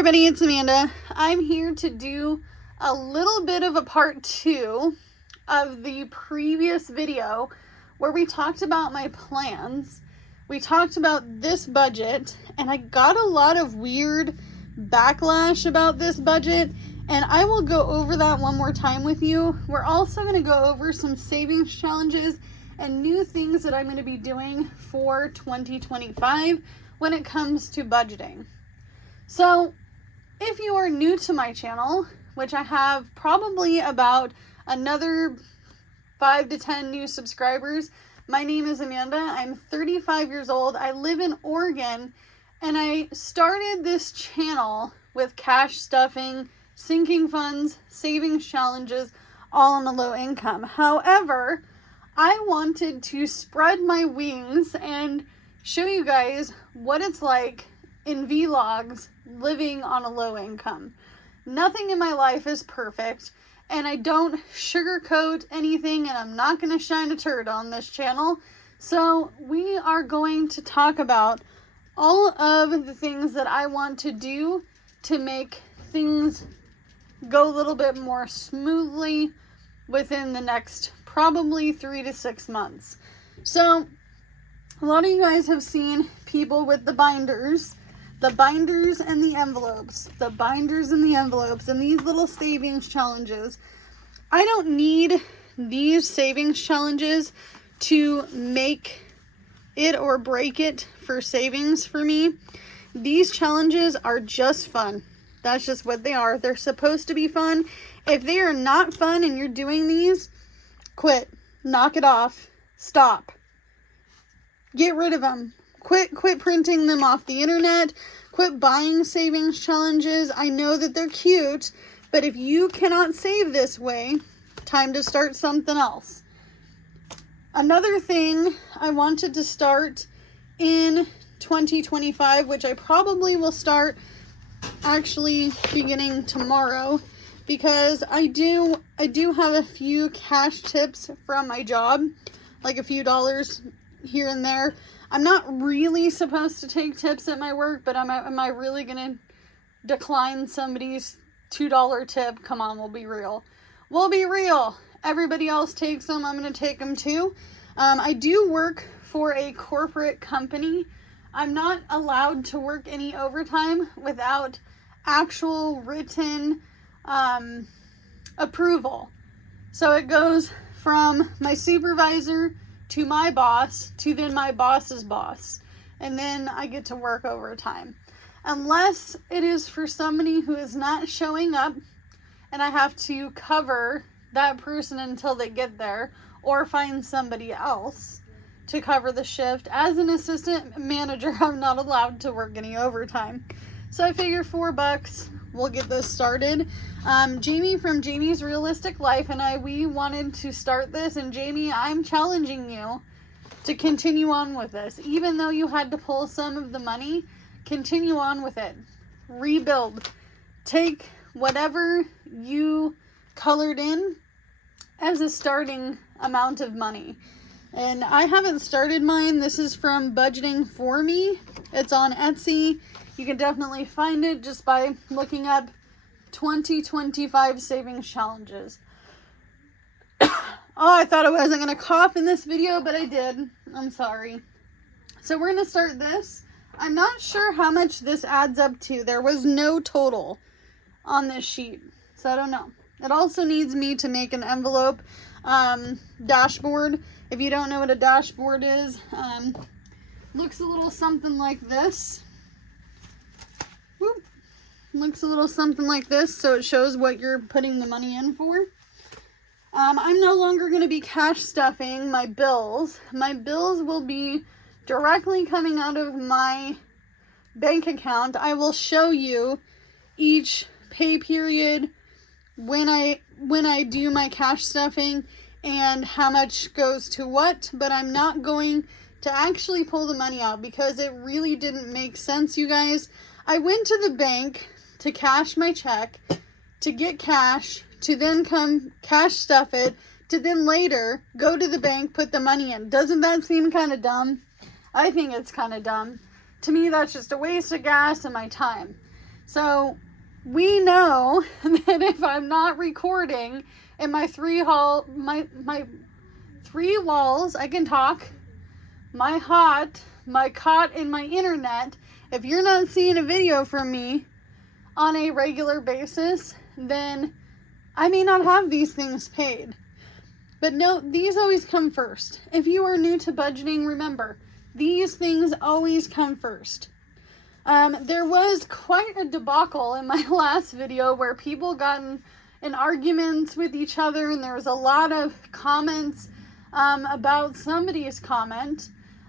everybody, it's Amanda. I'm here to do a little bit of a part 2 of the previous video where we talked about my plans. We talked about this budget, and I got a lot of weird backlash about this budget, and I will go over that one more time with you. We're also going to go over some savings challenges and new things that I'm going to be doing for 2025 when it comes to budgeting. So, if you are new to my channel, which I have probably about another 5 to 10 new subscribers, my name is Amanda. I'm 35 years old. I live in Oregon, and I started this channel with cash stuffing, sinking funds, savings challenges, all on a low income. However, I wanted to spread my wings and show you guys what it's like in vlogs living on a low income. Nothing in my life is perfect, and I don't sugarcoat anything, and I'm not going to shine a turd on this channel. So we are going to talk about all of the things that I want to do to make things go a little bit more smoothly within the next probably 3 to 6 months. So a lot of you guys have seen people with the binders and the envelopes, and these little savings challenges. I don't need these savings challenges to make it or break it for savings for me. These challenges are just fun. That's just what they are. They're supposed to be fun. If they are not fun and you're doing these, quit. Knock it off. Stop. Get rid of them. Quit printing them off the internet. Quit buying savings challenges. I know that they're cute, but if you cannot save this way, time to start something else. Another thing I wanted to start in 2025, which I probably will start actually beginning tomorrow, because I do have a few cash tips from my job, like a few dollars here and there. I'm not really supposed to take tips at my work, but am I really going to decline somebody's $2 tip? Come on, we'll be real. We'll be real. Everybody else takes them. I'm going to take them too. I do work for a corporate company. I'm not allowed to work any overtime without actual written approval. So it goes from my supervisor to my boss, to then my boss's boss, and then I get to work overtime. Unless it is for somebody who is not showing up, and I have to cover that person until they get there, or find somebody else to cover the shift. As an assistant manager, I'm not allowed to work any overtime. So I figure $4, we'll get this started. Jamie from Jamie's Realistic Life and we wanted to start this, and Jamie, I'm challenging you to continue on with this. Even though you had to pull some of the money, continue on with it. Rebuild. Take whatever you colored in as a starting amount of money. And I haven't started mine. This is from Budgeting For Me. It's on Etsy. You can definitely find it just by looking up 2025 savings challenges. Oh, I thought I wasn't going to cough in this video, but I did. I'm sorry. So we're going to start this. I'm not sure how much this adds up to. There was no total on this sheet, so I don't know. It also needs me to make an envelope dashboard. If you don't know what a dashboard is, looks a little something like this. Whoop. Looks a little something like this, so it shows what you're putting the money in for. I'm no longer going to be cash stuffing my bills. My bills will be directly coming out of my bank account. I will show you each pay period when I do my cash stuffing and how much goes to what, but I'm not going to actually pull the money out because it really didn't make sense, you guys. I went to the bank to cash my check, to get cash, to then come cash stuff it, to then later go to the bank, put the money in. Doesn't that seem kind of dumb? I think it's kind of dumb. To me, that's just a waste of gas and my time. So we know that if I'm not recording in my three walls, I can talk, my cot, and my internet. If you're not seeing a video from me on a regular basis, then I may not have these things paid. But no, these always come first. If you are new to budgeting, remember, these things always come first. There was quite a debacle in my last video where people got in arguments with each other, and there was a lot of comments about somebody's comment.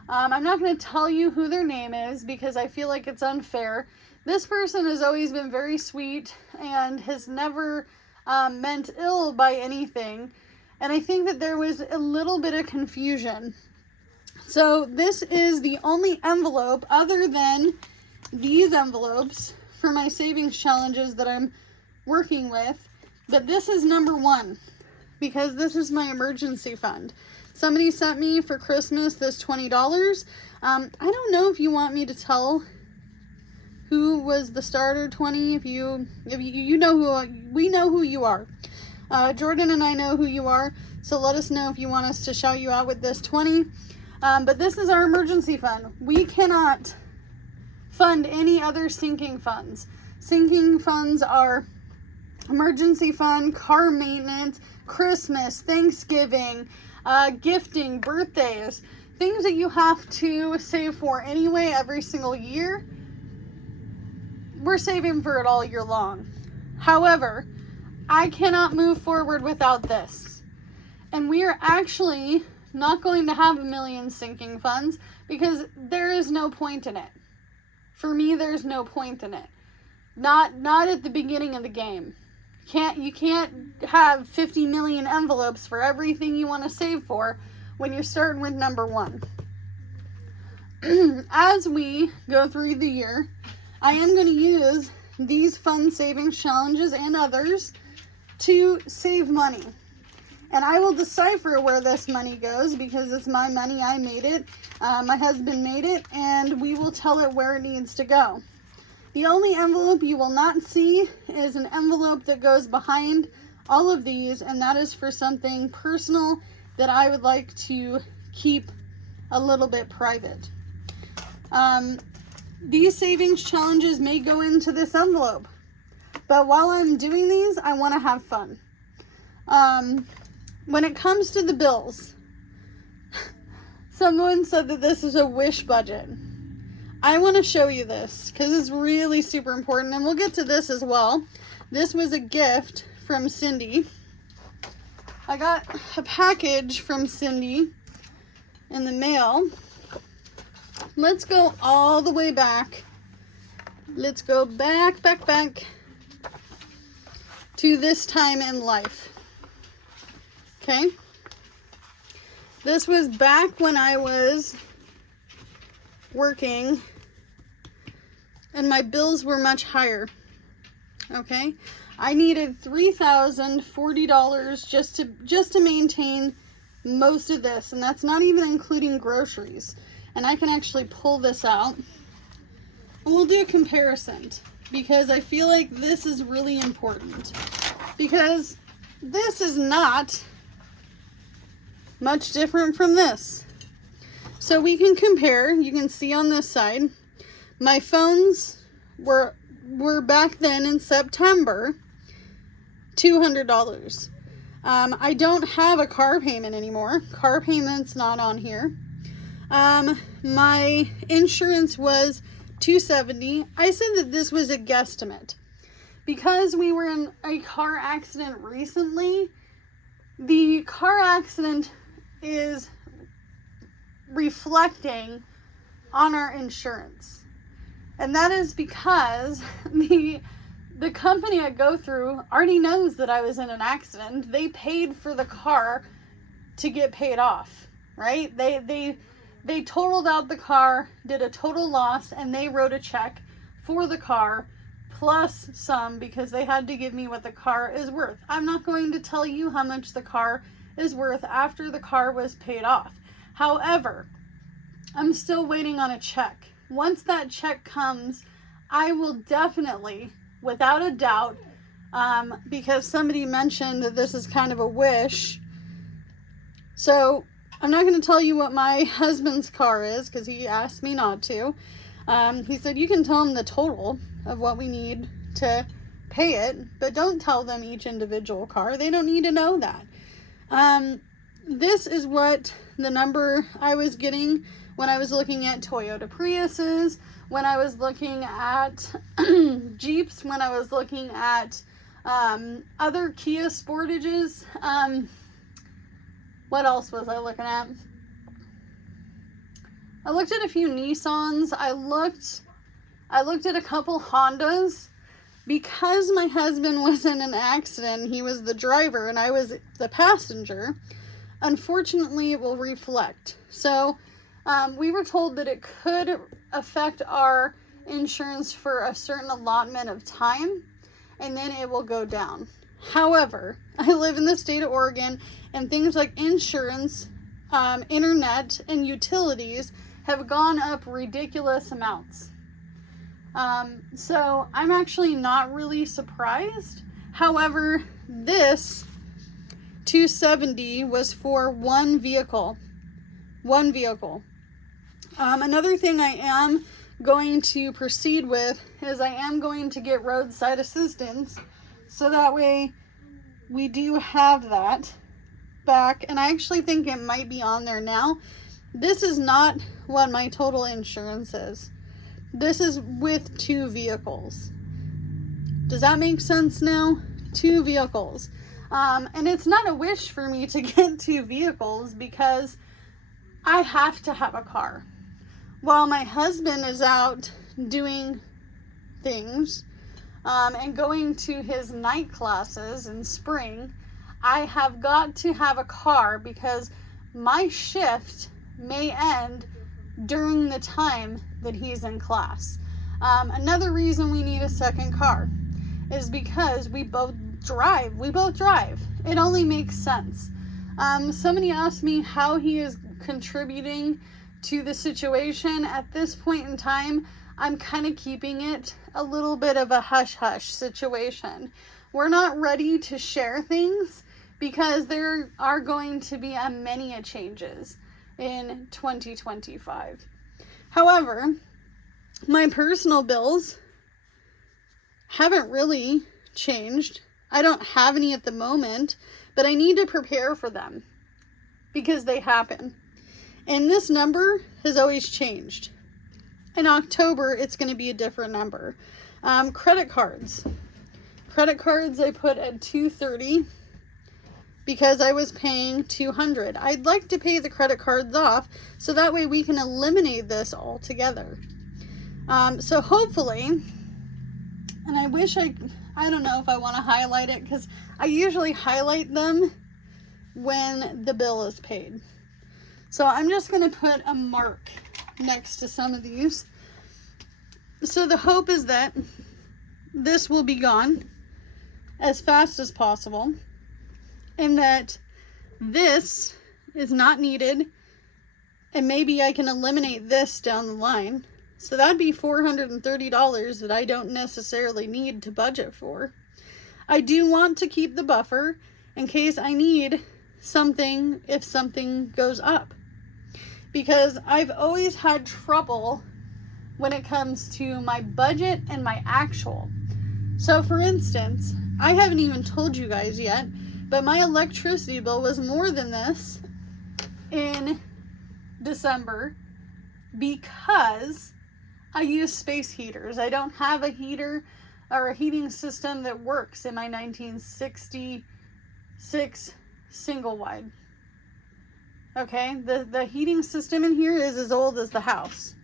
I'm not going to tell you who their name is because I feel like it's unfair. This person has always been very sweet and has never meant ill by anything. And I think that there was a little bit of confusion. So this is the only envelope other than these envelopes for my savings challenges that I'm working with. But this is number one because this is my emergency fund. Somebody sent me for Christmas this $20. I don't know if you want me to tell who was the starter 20. If you know who, we know who you are. Jordan and I know who you are, so let us know if you want us to shout you out with this 20. But this is our emergency fund. We cannot fund any other sinking funds. Sinking funds are emergency fund, car maintenance, Christmas, Thanksgiving, gifting, birthdays, things that you have to save for anyway every single year. We're saving for it all year long. However, I cannot move forward without this. And we are actually not going to have a million sinking funds because there is no point in it. For me, there's no point in it. Not at the beginning of the game. You can't have 50 million envelopes for everything you want to save for when you're starting with number one. As we go through the year, I am going to use these fund savings challenges and others to save money. And I will decipher where this money goes because it's my money. I made it. My husband made it, and we will tell it where it needs to go. The only envelope you will not see is an envelope that goes behind all of these, and that is for something personal that I would like to keep a little bit private. These savings challenges may go into this envelope, but while I'm doing these, I want to have fun. When it comes to the bills, someone said that this is a wish budget. I want to show you this because it's really super important, and we'll get to this as well. This was a gift from Cindy. I got a package from Cindy in the mail. Let's go all the way back. Let's go back to this time in life. Okay? This was back when I was working and my bills were much higher. Okay? I needed $3,040 just to maintain most of this, and that's not even including groceries. And I can actually pull this out and we'll do a comparison because I feel like this is really important because this is not much different from this. So we can compare. You can see on this side, my phones were back then in September, $200. I don't have a car payment anymore. Car payment's not on here. My insurance was $270. I said that this was a guesstimate because we were in a car accident recently. The car accident is reflecting on our insurance, and that is because the company I go through already knows that I was in an accident. They paid for the car to get paid off, right? They totaled out the car, did a total loss, and they wrote a check for the car plus some because they had to give me what the car is worth. I'm not going to tell you how much the car is worth after the car was paid off. However, I'm still waiting on a check. Once that check comes, I will definitely, without a doubt, because somebody mentioned that this is kind of a wish. So I'm not going to tell you what my husband's car is because he asked me not to. He said, you can tell him the total of what we need to pay it, but don't tell them each individual car. They don't need to know that. This is what the number I was getting when I was looking at Toyota Priuses, when I was looking at Jeeps, when I was looking at other Kia Sportages. What else was I looking at? I looked at a few Nissans. I looked at a couple Hondas. Because my husband was in an accident, he was the driver and I was the passenger, unfortunately it will reflect. So we were told that it could affect our insurance for a certain allotment of time and then it will go down. However, I live in the state of Oregon and things like insurance, internet, and utilities have gone up ridiculous amounts. So I'm actually not really surprised. However, this $270 was for one vehicle. Another thing I am going to proceed with is I am going to get roadside assistance. So that way we do have that back. And I actually think it might be on there now. This is not what my total insurance is. This is with 2 vehicles. Does that make sense now? 2 vehicles. And it's not a wish for me to get 2 vehicles because I have to have a car. While my husband is out doing things and going to his night classes in spring, I have got to have a car because my shift may end during the time that he's in class. Another reason we need a second car is because we both drive. It only makes sense. Somebody asked me how he is contributing to the situation. At this point in time, I'm kind of keeping it a little bit of a hush-hush situation. We're not ready to share things because there are going to be many changes in 2025. However, my personal bills haven't really changed. I don't have any at the moment, but I need to prepare for them because they happen. And this number has always changed. In October, it's going to be a different number. Credit cards. Credit cards I put at $230 because I was paying $200. I'd like to pay the credit cards off so that way we can eliminate this altogether. So hopefully, and I wish I don't know if I want to highlight it because I usually highlight them when the bill is paid. So I'm just going to put a mark next to some of these. So the hope is that this will be gone as fast as possible and that this is not needed and maybe I can eliminate this down the line. So that'd be $430 that I don't necessarily need to budget for. I do want to keep the buffer in case I need something if something goes up. Because I've always had trouble when it comes to my budget and my actual. So for instance, I haven't even told you guys yet, but my electricity bill was more than this in December because I use space heaters. I don't have a heater or a heating system that works in my 1966 single wide. Okay, the heating system in here is as old as the house.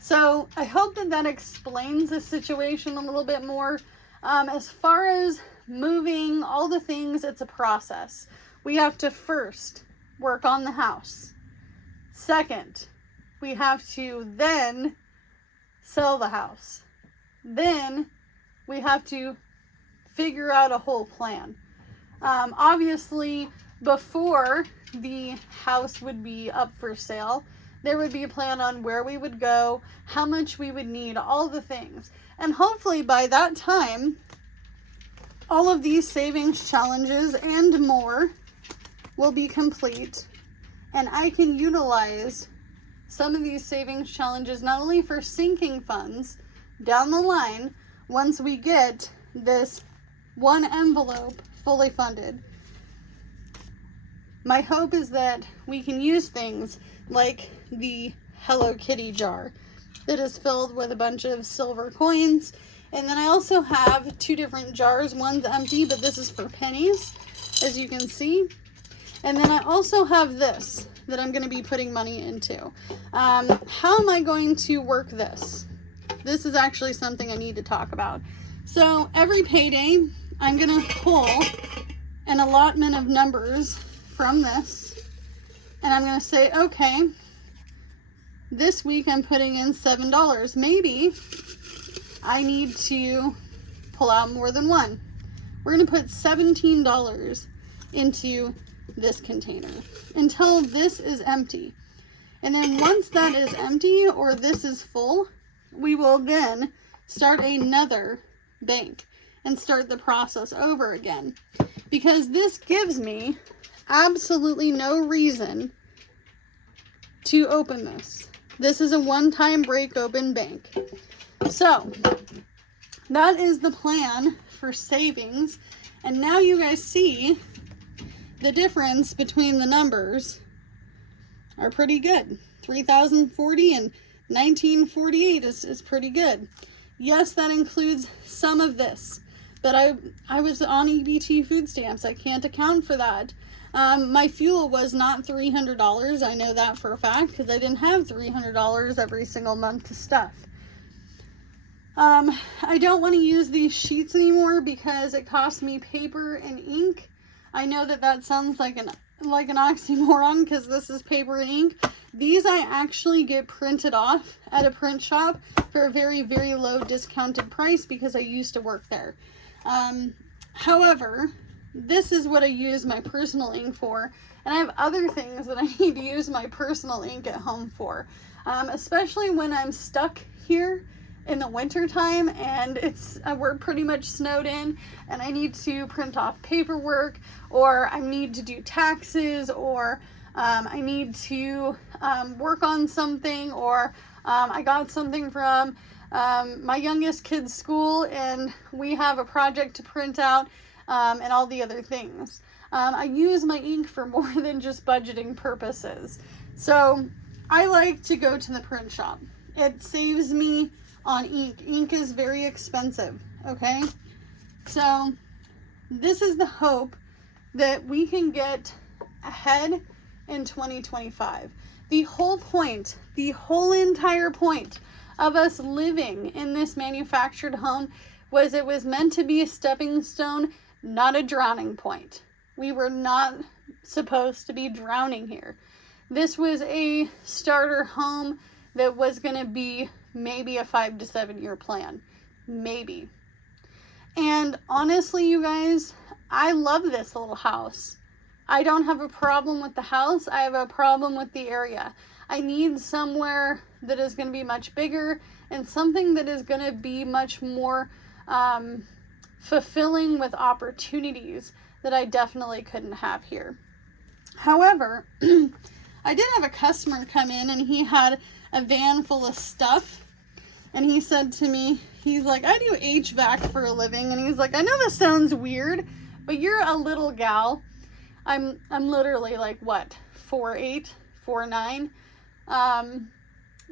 So I hope that explains the situation a little bit more. As far as moving, all the things, it's a process. We have to first work on the house. Second, we have to then sell the house. Then we have to figure out a whole plan. Obviously, before the house would be up for sale, There would be a plan on where we would go, how much we would need, all the things. And hopefully by that time, all of these savings challenges and more will be complete, and I can utilize some of these savings challenges not only for sinking funds down the line once we get this one envelope fully funded. My hope is that we can use things like the Hello Kitty jar that is filled with a bunch of silver coins. And then I also have two different jars. One's empty, but this is for pennies, as you can see. And then I also have this that I'm going to be putting money into. How am I going to work this? This is actually something I need to talk about. So every payday, I'm going to pull an allotment of numbers from this. And I'm going to say, okay, this week I'm putting in $7. Maybe I need to pull out more than one. We're going to put $17 into this container until this is empty. And then once that is empty or this is full, we will then start another bank and start the process over again. Because this gives me absolutely no reason to open this. This is a one-time break open bank. So that is the plan for savings. And now you guys see the difference between the numbers are pretty good. 3,040 and 1948 is pretty good. Yes, that includes some of this, but I was on EBT food stamps. I can't account for that. My fuel was not $300. I know that for a fact because I didn't have $300 every single month to stuff. I don't want to use these sheets anymore because it costs me paper and ink. I know that sounds like an oxymoron because this is paper and ink. These I actually get printed off at a print shop for a very, very low discounted price because I used to work there. However, this is what I use my personal ink for, and I have other things that I need to use my personal ink at home for, especially when I'm stuck here in the winter time and we're pretty much snowed in and I need to print off paperwork, or I need to do taxes, or I need to work on something, or I got something from my youngest kid's school and we have a project to print out, and all the other things. I use my ink for more than just budgeting purposes. So I like to go to the print shop. It saves me on ink. Ink is very expensive, okay? So this is the hope that we can get ahead in 2025. The whole point, the whole entire point of us living in this manufactured home was it was meant to be a stepping stone, not a drowning point. We were not supposed to be drowning here. This was a starter home that was going to be maybe a 5 to 7 year plan. Maybe. And honestly, you guys, I love this little house. I don't have a problem with the house. I have a problem with the area. I need somewhere that is going to be much bigger and something that is going to be much more fulfilling with opportunities that I definitely couldn't have here. However, I did have a customer come in and he had a van full of stuff, and he said to me, he's like, I do HVAC for a living, and he's like, I know this sounds weird, but you're a little gal. I'm literally like, what, 4'8", 4'9".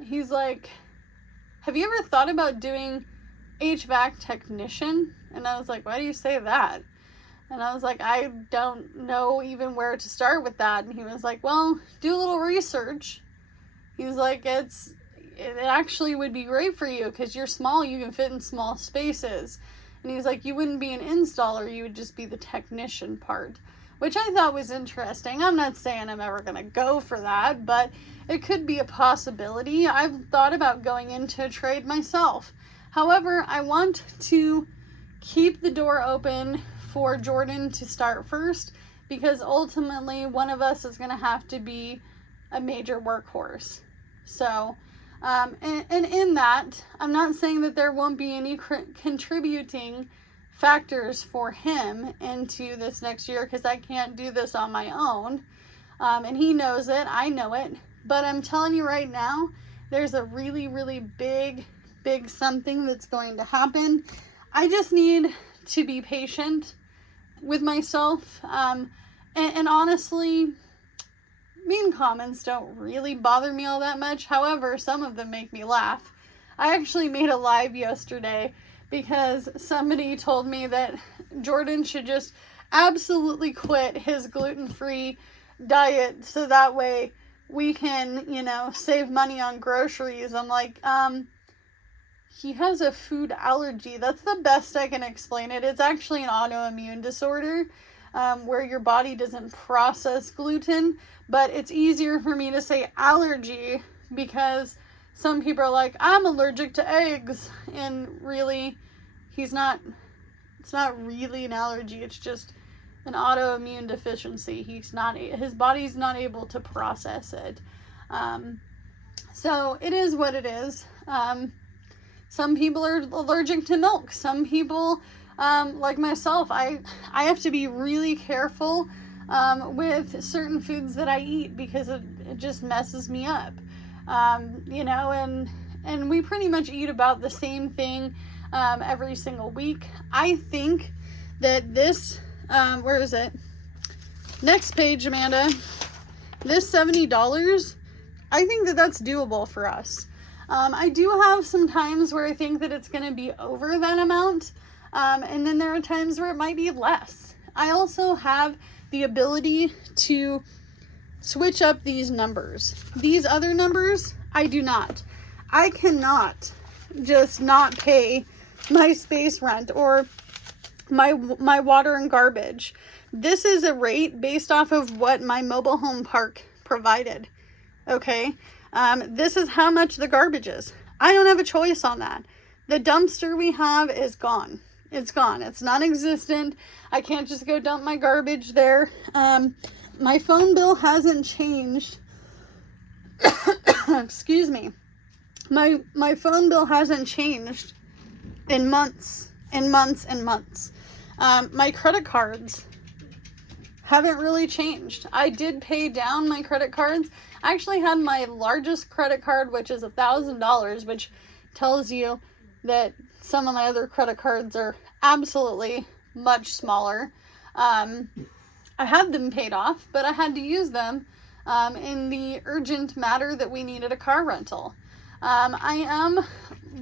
He's like, have you ever thought about doing HVAC technician? And I was like, why do you say that? And I was like, I don't know even where to start with that. And he was like, well, do a little research. He was like, it actually would be great for you because you're small, you can fit in small spaces. And he was like, you wouldn't be an installer, you would just be the technician part, which I thought was interesting. I'm not saying I'm ever going to go for that, but it could be a possibility. I've thought about going into a trade myself. However, I want to keep the door open for Jordan to start first, because ultimately one of us is going to have to be a major workhorse. So, and in that, I'm not saying that there won't be any contributing factors for him into this next year, because I can't do this on my own. And he knows it, I know it, but I'm telling you right now, there's a really, really big something that's going to happen. I just need to be patient with myself. And honestly, mean comments don't really bother me all that much. However, some of them make me laugh. I actually made a live yesterday because somebody told me that Jordan should just absolutely quit his gluten-free diet so that way we can, save money on groceries. I'm like, he has a food allergy. That's the best I can explain it. It's actually an autoimmune disorder where your body doesn't process gluten, but it's easier for me to say allergy because some people are like, I'm allergic to eggs, and really, it's not really an allergy, it's just an autoimmune deficiency. His body's not able to process it. So it is what it is. Some people are allergic to milk. Some people, like myself, I have to be really careful with certain foods that I eat because it just messes me up. And we pretty much eat about the same thing every single week. I think that this, where is it? Next page, Amanda. This $70, I think that that's doable for us. I do have some times where I think that it's going to be over that amount. And then there are times where it might be less. I also have the ability to switch up these numbers. These other numbers, I do not. I cannot just not pay my space rent or my water and garbage. This is a rate based off of what my mobile home park provided. Okay? This is how much the garbage is. I don't have a choice on that. The dumpster we have is gone. It's gone. It's non-existent. I can't just go dump my garbage there. My phone bill hasn't changed. Excuse me. My phone bill hasn't changed in months and months and months. My credit cards haven't really changed. I did pay down my credit cards. I actually had my largest credit card, which is $1,000, which tells you that some of my other credit cards are absolutely much smaller. I had them paid off, but I had to use them in the urgent matter that we needed a car rental. I am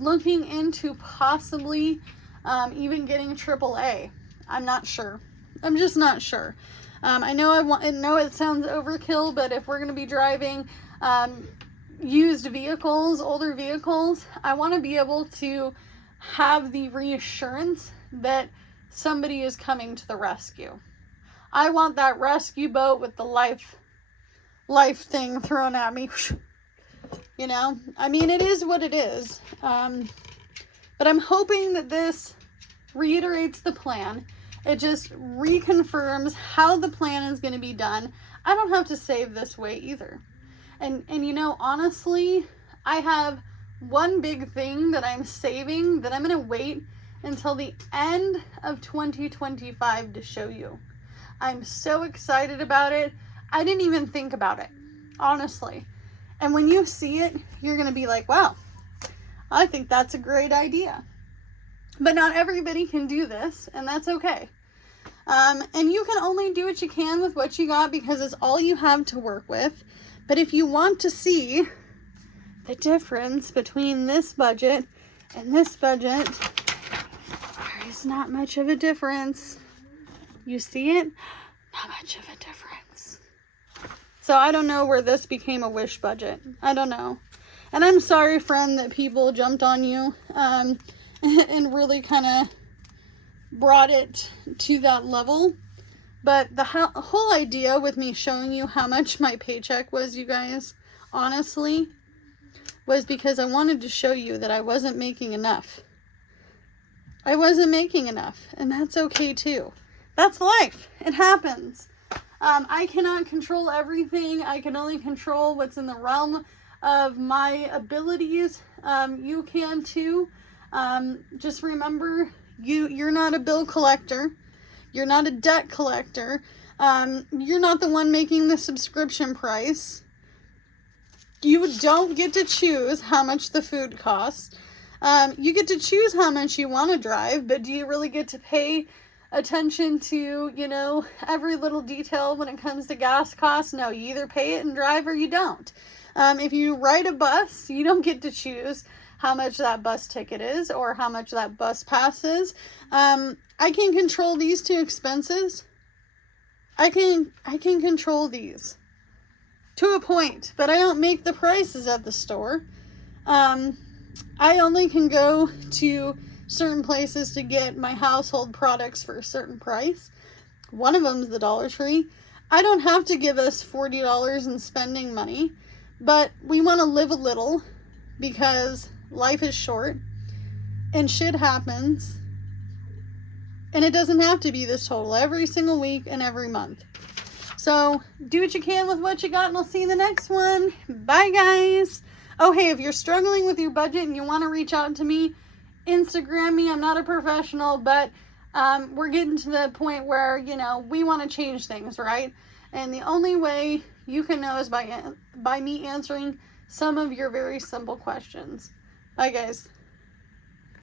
looking into possibly even getting AAA. I'm not sure. I'm just not sure. I know it sounds overkill, but if we're going to be driving used vehicles, older vehicles, I want to be able to have the reassurance that somebody is coming to the rescue. I want that rescue boat with the life thing thrown at me. I mean, it is what it is. But I'm hoping that this reiterates the plan. It just reconfirms how the plan is going to be done. I don't have to save this way either. And honestly, I have one big thing that I'm saving that I'm going to wait until the end of 2025 to show you. I'm so excited about it. I didn't even think about it, honestly. And when you see it, you're going to be like, wow, I think that's a great idea. But not everybody can do this, and that's okay. And you can only do what you can with what you got because it's all you have to work with. But if you want to see the difference between this budget and this budget, there is not much of a difference. You see it? Not much of a difference. So I don't know where this became a wish budget. I don't know. And I'm sorry, friend, that people jumped on you and really kind of brought it to that level. But the whole idea with me showing you how much my paycheck was, you guys, honestly, was because I wanted to show you that I wasn't making enough. I wasn't making enough, and that's okay too. That's life. It happens. I cannot control everything. I can only control what's in the realm of my abilities, you can too. Just remember, you're not a bill collector. You're not a debt collector. You're not the one making the subscription price. You don't get to choose how much the food costs. You get to choose how much you want to drive, but do you really get to pay attention to, every little detail when it comes to gas costs? No, you either pay it and drive or you don't. If you ride a bus, you don't get to choose how much that bus ticket is or how much that bus pass is. I can control these two expenses. I can control these to a point, but I don't make the prices at the store. I only can go to certain places to get my household products for a certain price. One of them is the Dollar Tree. I don't have to give us $40 in spending money, but we want to live a little because life is short and shit happens. And it doesn't have to be this total every single week and every month. So do what you can with what you got, and I'll see you in the next one. Bye, guys. Oh, hey, if you're struggling with your budget and you want to reach out to me, Instagram me. I'm not a professional, but we're getting to the point where, we want to change things, right? And the only way you can know is by me answering some of your very simple questions. Bye, guys.